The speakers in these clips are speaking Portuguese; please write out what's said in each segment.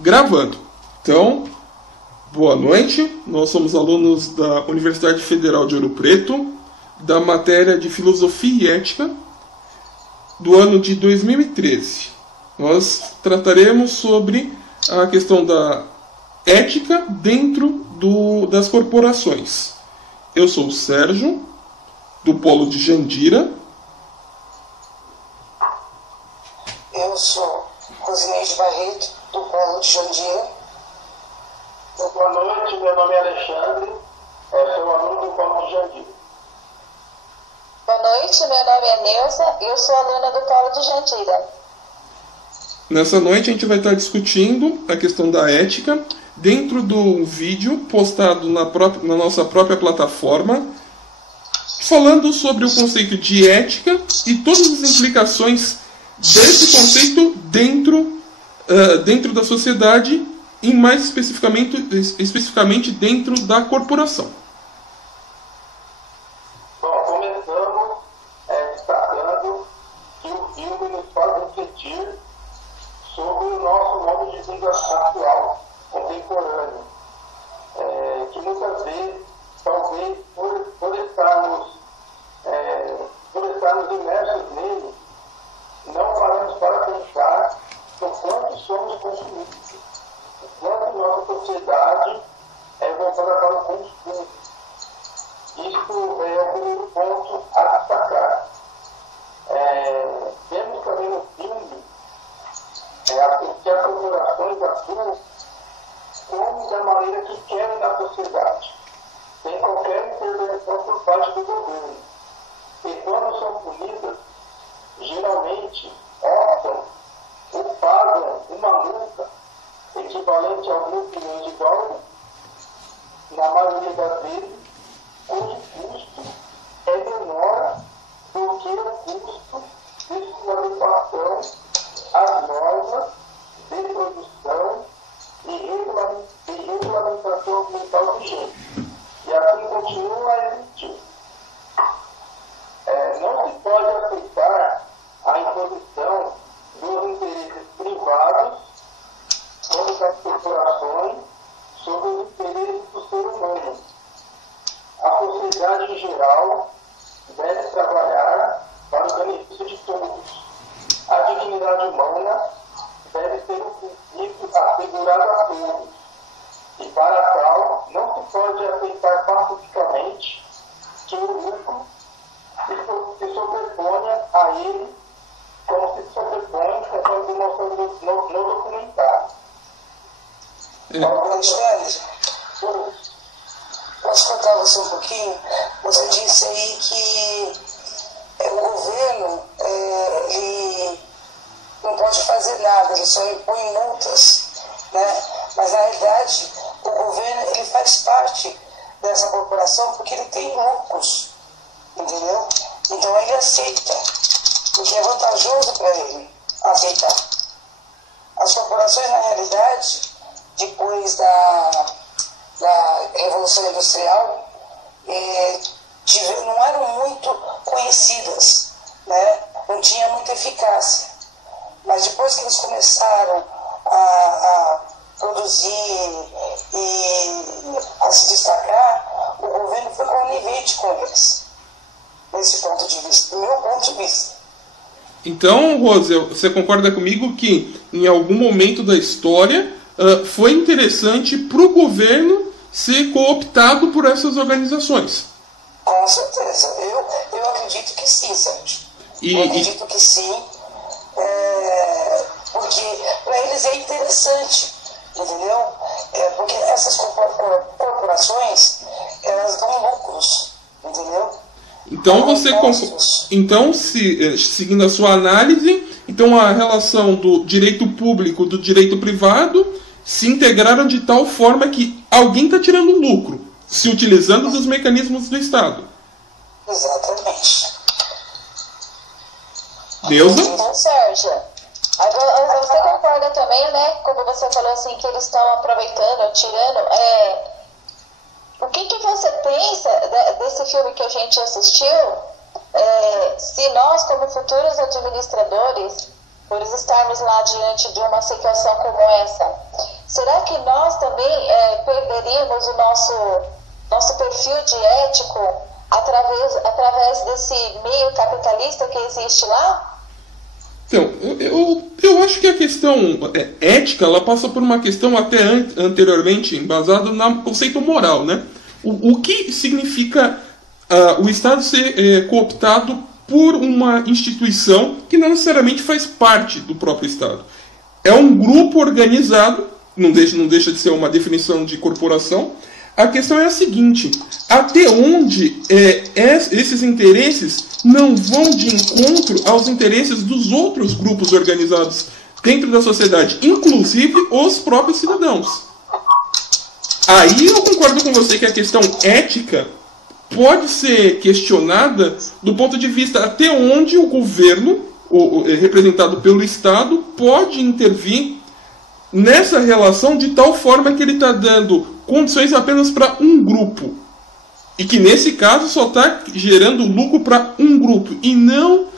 Gravando. Então, boa noite. Nós somos alunos da Universidade Federal de Ouro Preto, da matéria de Filosofia e Ética, do ano de 2013. Nós trataremos sobre a questão da ética dentro das corporações. Eu sou o Sérgio, do Polo de Jandira. Eu sou Rosineide Barreto, do Polo de Jandira. Boa noite, meu nome é Alexandre, sou aluno do Polo de Jandira. Boa noite, meu nome é Neuza e eu sou aluna do Polo de Jandira. Nessa noite a gente vai estar discutindo a questão da ética dentro do vídeo postado na nossa própria plataforma, falando sobre o conceito de ética e todas as implicações desse conceito dentro da sociedade e mais especificamente dentro da corporação. Bom, começamos destacando que o filme nos faz refletir sobre o nosso modo de vida atual, contemporâneo, que muitas vezes, talvez por estarmos imersos nele, não paramos para pensar o quanto somos consumidos, o quanto nossa sociedade é voltada para o consumo. Isso é o primeiro ponto a destacar. Vemos também no filme que as corporações atuam como da maneira que querem na sociedade, sem qualquer intervenção por parte do governo. E quando são punidas, geralmente optam ou pagam uma multa equivalente a alguns milhões de dólares, na maioria das vezes, cujo custo é menor do que o custo de sua adequação às normas de produção e regulamentação ambiental vigente. E assim continua a existir. Não se pode aceitar a imposição dos interesses privados sobre as corporações sobre os interesses do ser humano. A sociedade em geral deve trabalhar para o benefício de todos. A dignidade humana deve ser um princípio assegurado a todos. E para tal, não se pode aceitar pacificamente que o lucro se sobreponha a ele, como se sobrepõe, conforme demonstrado no documentário. Alexandre, posso contar você um pouquinho? Você disse aí que o governo ele não pode fazer nada, ele só impõe multas, né? Mas na realidade o governo ele faz parte dessa corporação porque ele tem lucros, entendeu? Então ele aceita, porque é vantajoso para ele aceitar. As corporações, na realidade, depois da Revolução Industrial, não eram muito conhecidas, né? Não tinha muita eficácia. Mas depois que eles começaram a produzir e a se destacar, o governo foi conivente com eles, nesse ponto de vista, do meu ponto de vista. Então, Rose, você concorda comigo que em algum momento da história foi interessante para o governo ser cooptado por essas organizações? Com certeza. Eu acredito que sim, Sérgio. Eu acredito que sim, porque para eles é interessante, entendeu? Porque essas corporações, elas dão lucros, entendeu? Então, seguindo a sua análise, então a relação do direito público do direito privado se integraram de tal forma que alguém está tirando lucro, se utilizando dos mecanismos do Estado. Exatamente. Neuza? Então, Sérgio, você concorda também, né? Como você falou assim, que eles estão aproveitando, tirando. O que você pensa desse filme que a gente assistiu? Se nós, como futuros administradores, por estarmos lá diante de uma situação como essa, será que nós também perderíamos o nosso perfil de ético através desse meio capitalista que existe lá? Então, eu acho que a questão ética, ela passa por uma questão até anteriormente embasada no conceito moral, né? O que significa o Estado ser cooptado por uma instituição que não necessariamente faz parte do próprio Estado. É um grupo organizado, não deixa de ser uma definição de corporação. A questão é a seguinte: até onde esses interesses não vão de encontro aos interesses dos outros grupos organizados dentro da sociedade, inclusive os próprios cidadãos. Aí eu concordo com você que a questão ética pode ser questionada do ponto de vista até onde o governo, representado pelo Estado, pode intervir nessa relação de tal forma que ele está dando condições apenas para um grupo. E que nesse caso só está gerando lucro para um grupo e não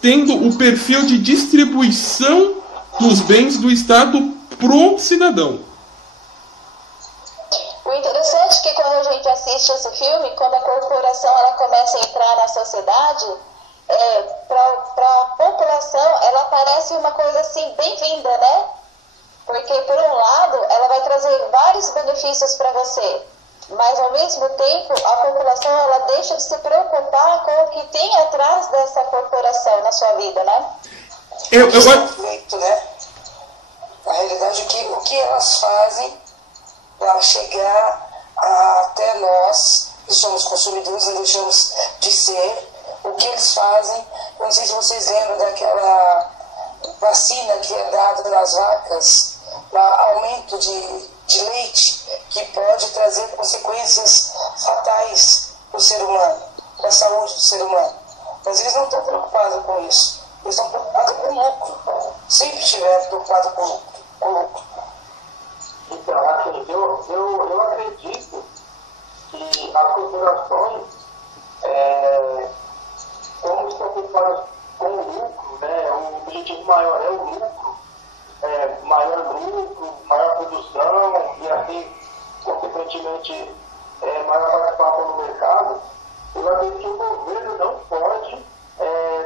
tendo o perfil de distribuição dos bens do Estado pro cidadão. O interessante é que quando a gente assiste esse filme, quando a corporação ela começa a entrar na sociedade, para a população ela parece uma coisa assim bem-vinda, né? Porque por um lado ela vai trazer vários benefícios para você, mas ao mesmo tempo a população ela deixa de se preocupar com o que tem atrás dessa corporação na sua vida, né? Conflito, né? Na realidade, o que elas fazem para chegar até nós, que somos consumidores, não deixamos de ser, o que eles fazem. Eu não sei se vocês lembram daquela vacina que é dada nas vacas para aumento de leite, que pode trazer consequências fatais para o ser humano, para a saúde do ser humano. Mas eles não estão preocupados com isso. Eles estão preocupados com o lucro. Sempre estiveram preocupados com o lucro. Então, assim, eu acredito que as corporações, como estão preocupadas com o lucro, né, o objetivo maior é o lucro, maior produção e assim, consequentemente, maior participação no mercado, eu acredito que o governo não pode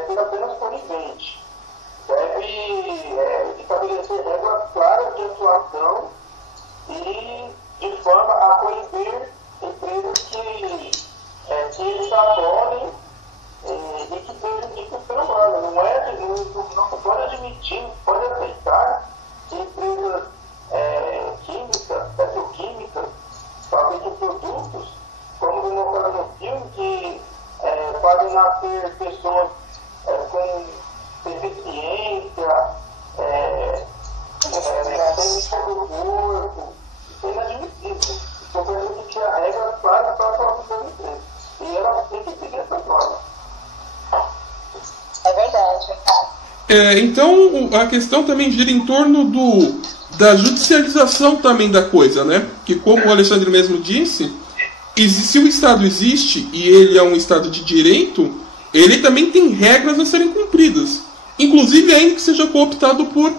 ser apenas conivente. Deve estabelecer regras claras de atuação e de forma a coibir empresas que extrapolem e que prejudicam o ser humano. Não pode admitir, não pode aceitar que empresas químicas, petroquímicas, fabricam produtos, como demonstrado no filme, que fazem nascer pessoas com deficiência, do corpo. Isso é inadmissível. O governo tem que criar regras claras para a própria empresa. E ela tem que seguir essa norma. É verdade. Então a questão também gira em torno da judicialização também da coisa, né? Que como o Alexandre mesmo disse, se o Estado existe e ele é um Estado de direito, ele também tem regras a serem cumpridas. Inclusive ainda que seja cooptado por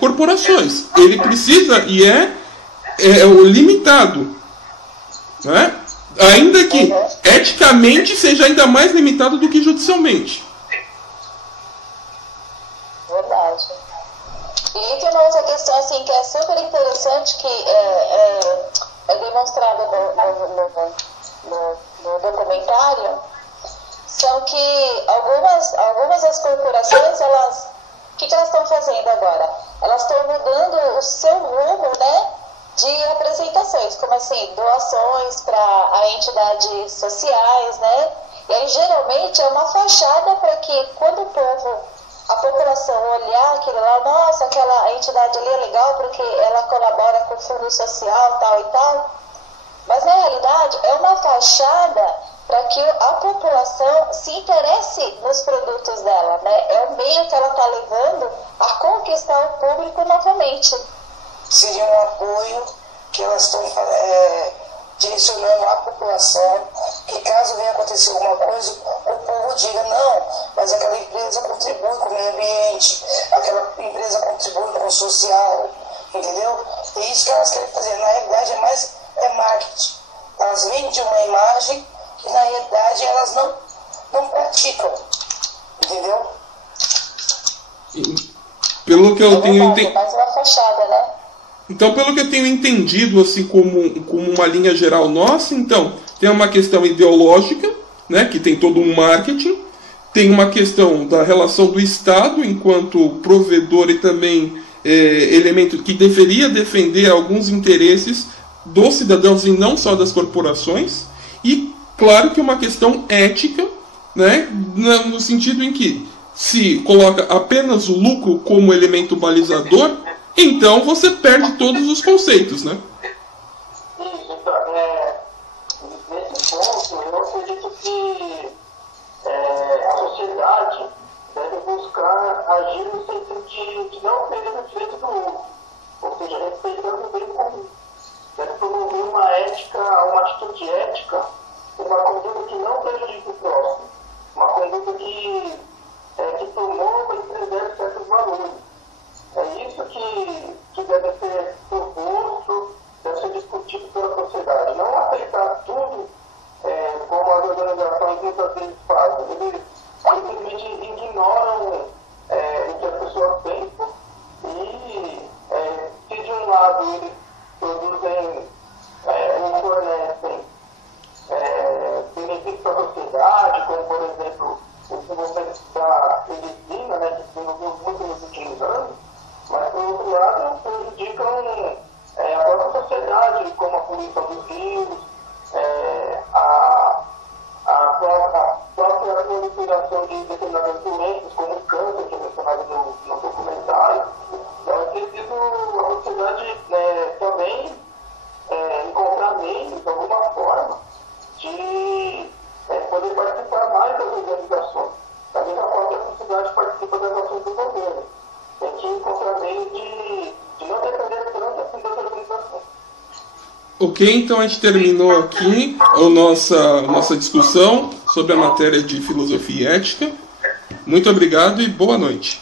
corporações. Ele precisa e é limitado, né? Ainda que eticamente seja ainda mais limitado do que judicialmente. Verdade. E tem uma outra questão assim, que é super interessante, que é demonstrado no documentário, são que algumas das corporações, o que elas estão fazendo agora? Elas estão mudando o seu rumo, né, de apresentações, como assim, doações para entidades sociais, né? E aí geralmente é uma fachada para que quando a população olhar aquilo lá, nossa, aquela entidade ali é legal porque ela colabora com o fundo social, tal e tal. Mas na realidade é uma fachada para que a população se interesse nos produtos dela, né? É o meio que ela está levando a conquistar o público novamente. Seria um apoio que elas estão direcionando à população, que caso venha acontecer alguma coisa, o povo diga, não, mas aquela empresa contribui com o meio ambiente, aquela empresa contribui com o social, entendeu? É isso que elas querem fazer. Na realidade é marketing. Elas vendem uma imagem que na realidade elas não praticam, entendeu? Pelo que eu tenho entendido. Mais uma fachada, né? Então, pelo que eu tenho entendido, assim, como uma linha geral nossa, então, tem uma questão ideológica, né, que tem todo um marketing, tem uma questão da relação do Estado enquanto provedor e também elemento que deveria defender alguns interesses dos cidadãos e não só das corporações, e claro que uma questão ética, né, no sentido em que se coloca apenas o lucro como elemento balizador, então você perde todos os conceitos, né? Isso, então, nesse ponto, eu acredito que a sociedade deve buscar agir no sentido de não perder o direito do outro, ou seja, respeitando o bem comum. Deve promover uma ética, uma atitude ética, uma conduta que não prejudique o próximo, uma conduta que promova e preserve certos valores. É isso que deve ser proposto, deve ser discutido pela sociedade. Não aceitar tudo como as organizações muitas vezes fazem. Eles simplesmente ignoram o que as pessoas pensam e, se de um lado eles produzem ou fornecem benefícios para a sociedade, como por exemplo o desenvolvimento da medicina, né, que desenvolveu muito nos últimos anos, mas por outro lado prejudicam a própria sociedade, como a poluição dos rios, a própria proliferação de determinadas doenças, como o câncer, que é mencionado no documentário. Então é preciso a sociedade também encontrar meios, de alguma forma, de poder participar mais das organizações. Da mesma forma que a sociedade participa das ações do governo. Tem que encontrar meios de não depender tanto assim das organizações. Ok, então a gente terminou aqui a nossa discussão sobre a matéria de filosofia e ética. Muito obrigado e boa noite.